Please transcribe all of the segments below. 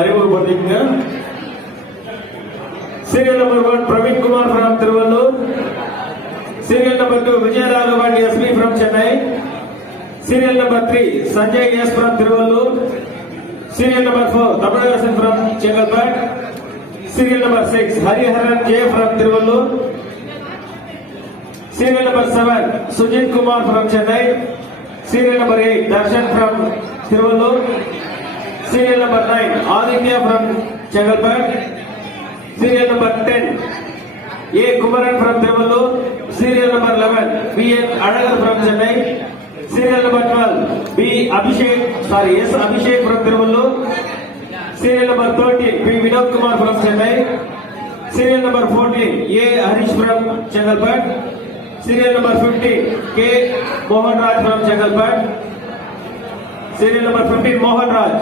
அறிமுகப்படுத்திங்க. Serial number 1 Praveen Kumar from Tiruvallur. Serial number 2 Vijay Raghavan SP from Chennai. Serial number 3 Sanjay S from Tiruvallur. Serial number 4 Tamilarasan from Chengalpet. Serial number 6 Hariharan J from Tiruvallur. Serial number 7 Sujit Kumar from Chennai. Serial number 8 Darshan from Tiruvallur. Serial number 9 Aditya from Chengalpet. Serial number 10 A Kumaran from Tiruvallur. Serial number 11 B N Adagar from Chennai. Serial number 12 S Abhishek from Tiruvallur. Serial number 13 P Vinod Kumar from Chennai. Serial number 14 A Harish from Chengalpet. Serial number 15 K Mohan Raj from Chengalpet. Serial number 15 Mohan Raj.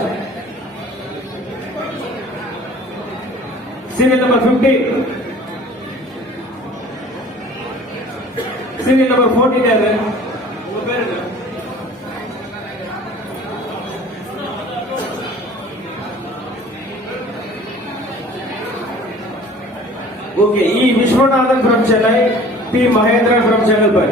Serial number 15. Serial number 14 है Okay, E Vishwanathan from Chennai, P Mahendra from Chengalpet.